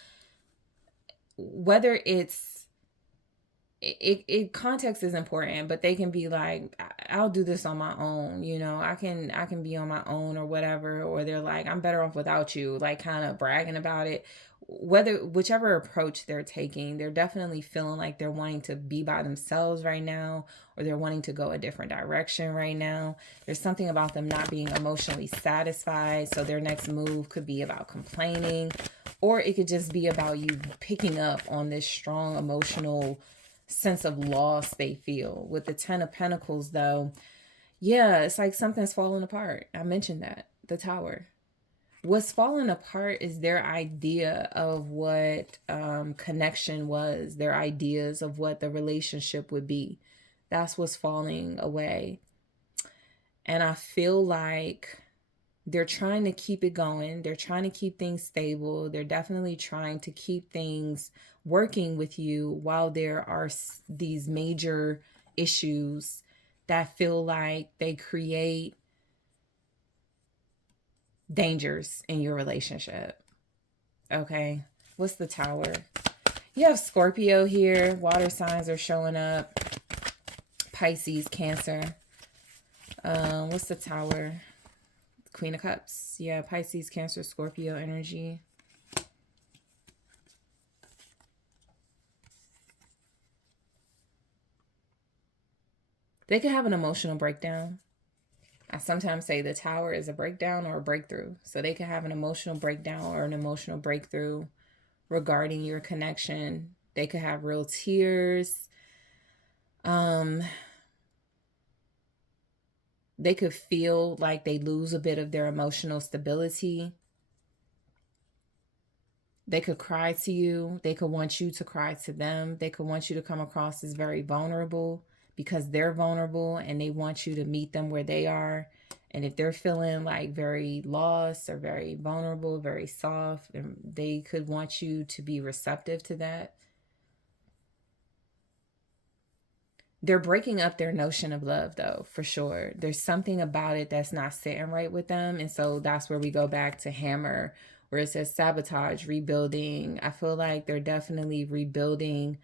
whether it context is important, but they can be like, I'll do this on my own, I can be on my own or whatever, or they're like, I'm better off without you, like kind of bragging about it. Whichever approach they're taking, they're definitely feeling like they're wanting to be by themselves right now, or they're wanting to go a different direction right now. There's something about them not being emotionally satisfied, so their next move could be about complaining, or it could just be about you picking up on this strong emotional sense of loss they feel. With the Ten of Pentacles though, yeah, it's like something's falling apart. I mentioned that, the Tower. What's falling apart is their idea of what connection was, their ideas of what the relationship would be. That's what's falling away. And I feel like they're trying to keep it going. They're trying to keep things stable. They're definitely trying to keep things working with you while there are these major issues that feel like they create dangers in your relationship. Okay, what's the Tower? You have Scorpio here. Water signs are showing up. Pisces, Cancer. What's the Tower? Queen of Cups. Yeah, Pisces, Cancer, Scorpio energy. They could have an emotional breakdown. I sometimes say the Tower is a breakdown or a breakthrough. So they could have an emotional breakdown or an emotional breakthrough regarding your connection. They could have real tears. They could feel like they lose a bit of their emotional stability. They could cry to you. They could want you to cry to them. They could want you to come across as very vulnerable because they're vulnerable and they want you to meet them where they are. And if they're feeling like very lost or very vulnerable, very soft, they could want you to be receptive to that. They're breaking up their notion of love, though, for sure. There's something about it that's not sitting right with them. And so that's where we go back to Hammer, where it says sabotage, rebuilding. I feel like they're definitely rebuilding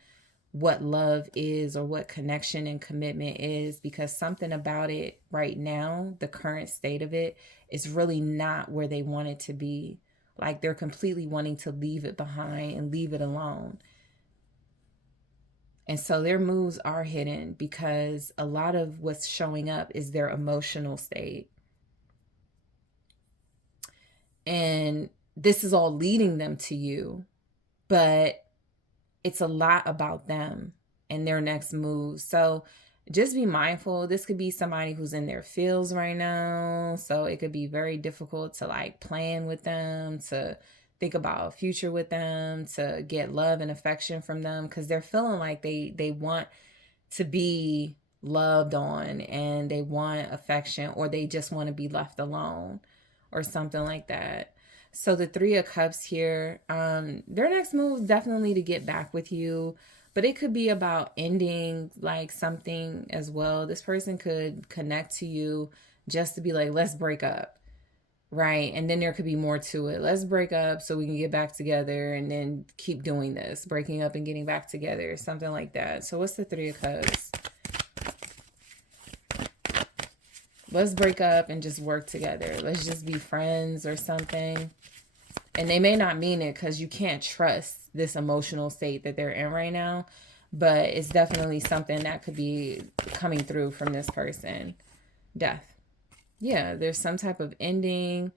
what love is or what connection and commitment is, because something about it right now, the current state of it, is really not where they want it to be. Like they're completely wanting to leave it behind and leave it alone. And so their moves are hidden because a lot of what's showing up is their emotional state. And this is all leading them to you, but it's a lot about them and their next move. So just be mindful. This could be somebody who's in their feels right now. So it could be very difficult to like plan with them, to think about a future with them, to get love and affection from them, because they're feeling like they want to be loved on and they want affection, or they just want to be left alone or something like that. So the Three of Cups here, their next move is definitely to get back with you, but it could be about ending like something as well. This person could connect to you just to be like, let's break up. Right. And then there could be more to it. Let's break up so we can get back together and then keep doing this, breaking up and getting back together, something like that. So what's the Three of Cups? Let's break up and just work together. Let's just be friends or something. And they may not mean it because you can't trust this emotional state that they're in right now. But it's definitely something that could be coming through from this person. Death. Yeah, there's some type of ending.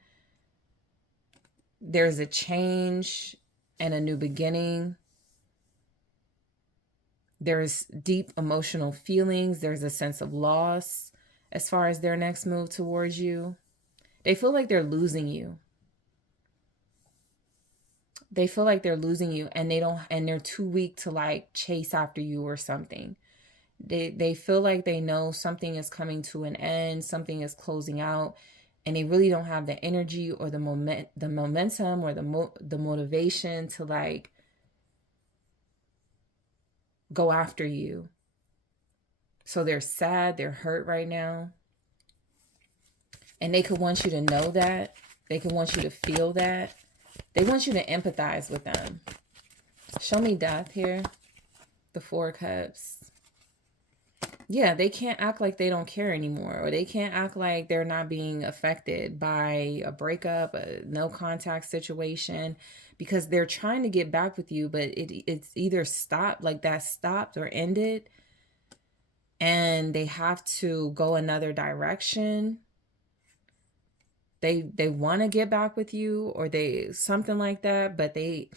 There's a change and a new beginning. There's deep emotional feelings. There's a sense of loss as far as their next move towards you. They feel like they're losing you. They feel like they're losing you and they're too weak to like chase after you or something. They feel like they know something is coming to an end, something is closing out, and they really don't have the energy or the momentum or the motivation to like go after you. So they're sad, they're hurt right now. And they could want you to know that. They could want you to feel that. They want you to empathize with them. Show me death here. The Four of Cups. Yeah, they can't act like they don't care anymore, or they can't act like they're not being affected by a breakup, a no contact situation, because they're trying to get back with you, but it's either stopped, like that stopped or ended, and they have to go another direction. They want to get back with you, or they something like that, but they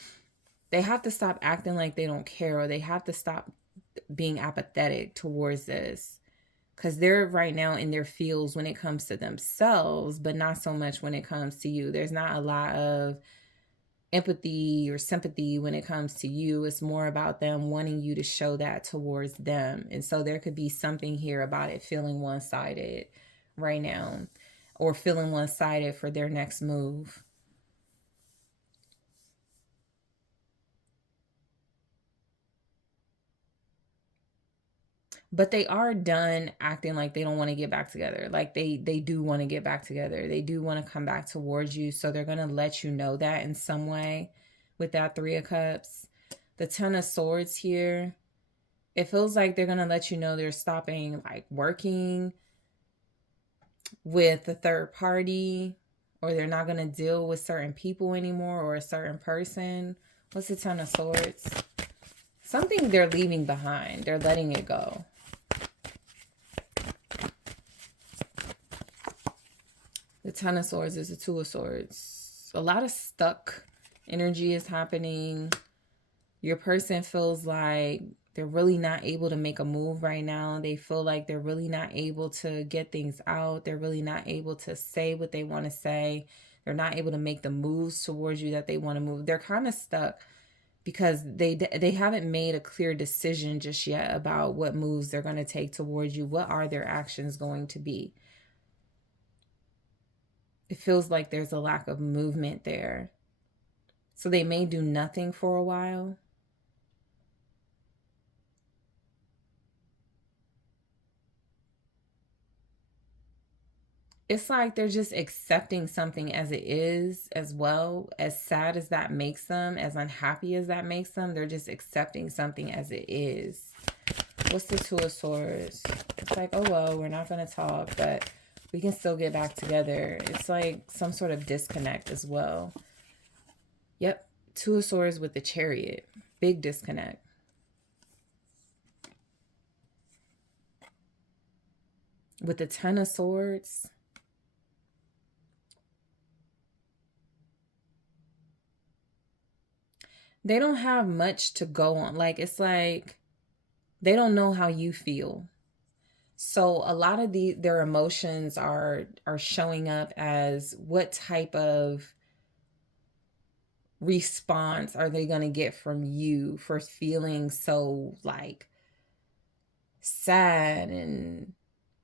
have to stop acting like they don't care, or they have to stop being apathetic towards this, because they're right now in their feels when it comes to themselves, but not so much when it comes to you. There's not a lot of empathy or sympathy when it comes to you. It's more about them wanting you to show that towards them. And so there could be something here about it feeling one-sided right now, or feeling one-sided for their next move. But they are done acting like they don't want to get back together. Like they do want to get back together. They do want to come back towards you. So they're going to let you know that in some way with that Three of Cups. The Ten of Swords here. It feels like they're going to let you know they're stopping like working with the third party, or they're not going to deal with certain people anymore or a certain person. What's the Ten of Swords? Something they're leaving behind. They're letting it go. The Ten of Swords is the Two of Swords. A lot of stuck energy is happening. Your person feels like they're really not able to make a move right now. They feel like they're really not able to get things out. They're really not able to say what they want to say. They're not able to make the moves towards you that they want to move. They're kind of stuck because they haven't made a clear decision just yet about what moves they're going to take towards you. What are their actions going to be? It feels like there's a lack of movement there. So they may do nothing for a while. It's like they're just accepting something as it is as well. As sad as that makes them, as unhappy as that makes them, they're just accepting something as it is. What's the Two of Swords? It's like, oh, well, we're not going to talk, but we can still get back together. It's like some sort of disconnect as well. Yep. Two of Swords with the Chariot. Big disconnect. With the Ten of Swords, they don't have much to go on. Like, it's like they don't know how you feel. So a lot of their emotions are showing up as what type of response are they going to get from you for feeling so like sad and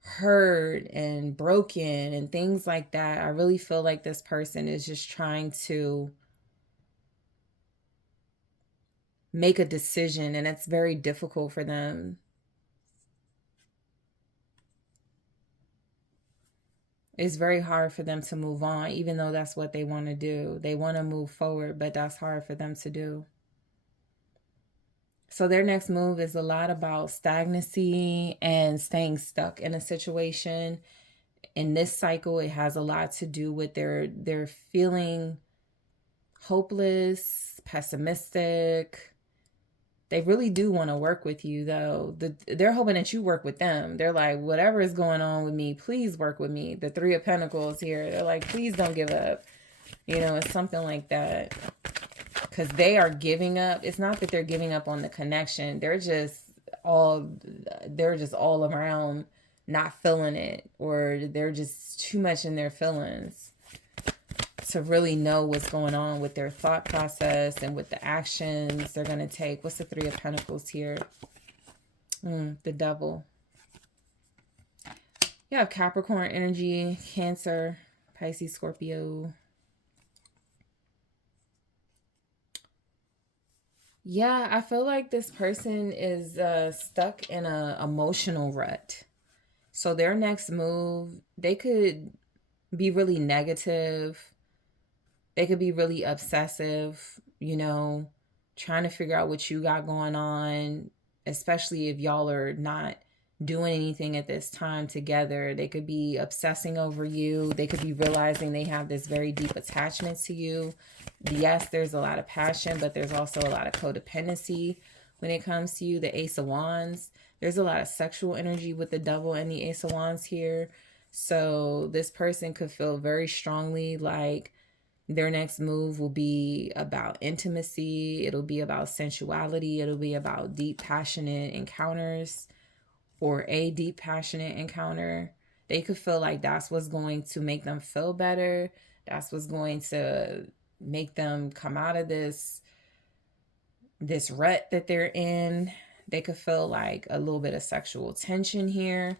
hurt and broken and things like that. I really feel like this person is just trying to make a decision, and it's very difficult for them. It's very hard for them to move on, even though that's what they want to do. They want to move forward, but that's hard for them to do. So their next move is a lot about stagnancy and staying stuck in a situation. In this cycle, it has a lot to do with their feeling hopeless, pessimistic. They really do want to work with you, though. They're hoping that you work with them. They're like, whatever is going on with me, please work with me. The Three of Pentacles here. They're like, please don't give up. You know, it's something like that. Because they are giving up. It's not that they're giving up on the connection. They're just all around not feeling it. Or they're just too much in their feelings to really know what's going on with their thought process and with the actions they're going to take. What's the Three of Pentacles here? The Devil. You have Capricorn energy, Cancer, Pisces, Scorpio. Yeah, I feel like this person is stuck in a emotional rut. So their next move, they could be really negative. They could be really obsessive, you know, trying to figure out what you got going on, especially if y'all are not doing anything at this time together. They could be obsessing over you. They could be realizing they have this very deep attachment to you. Yes, there's a lot of passion, but there's also a lot of codependency when it comes to you. The Ace of Wands, there's a lot of sexual energy with the Devil and the Ace of Wands here. So this person could feel very strongly like their next move will be about intimacy. It'll be about sensuality. It'll be about deep, passionate encounters or a deep, passionate encounter. They could feel like that's what's going to make them feel better. That's what's going to make them come out of this rut that they're in. They could feel like a little bit of sexual tension here.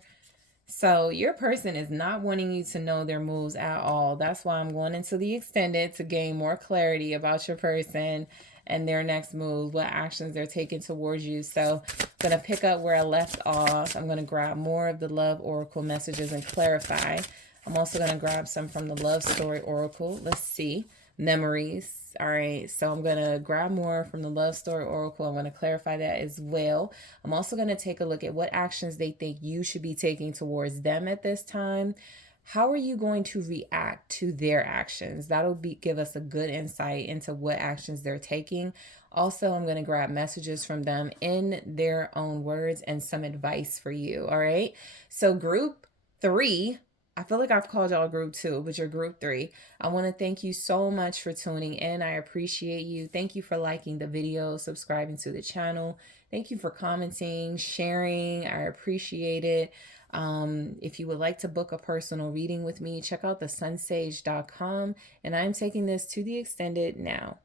So your person is not wanting you to know their moves at all. That's why I'm going into the extended to gain more clarity about your person and their next moves, what actions they're taking towards you. So I'm going to pick up where I left off. I'm going to grab more of the Love Oracle messages and clarify. I'm also going to grab some from the Love Story Oracle. Let's see. Memories. All right, so I'm going to grab more from the Love Story Oracle. I'm going to clarify that as well. I'm also going to take a look at what actions they think you should be taking towards them at this time. How are you going to react to their actions? That'll give us a good insight into what actions they're taking. Also, I'm going to grab messages from them in their own words and some advice for you. All right, so group 3, I feel like I've called y'all group 2, but you're group 3. I want to thank you so much for tuning in. I appreciate you. Thank you for liking the video, subscribing to the channel. Thank you for commenting, sharing. I appreciate it. If you would like to book a personal reading with me, check out thesunsage.com. And I'm taking this to the extended now.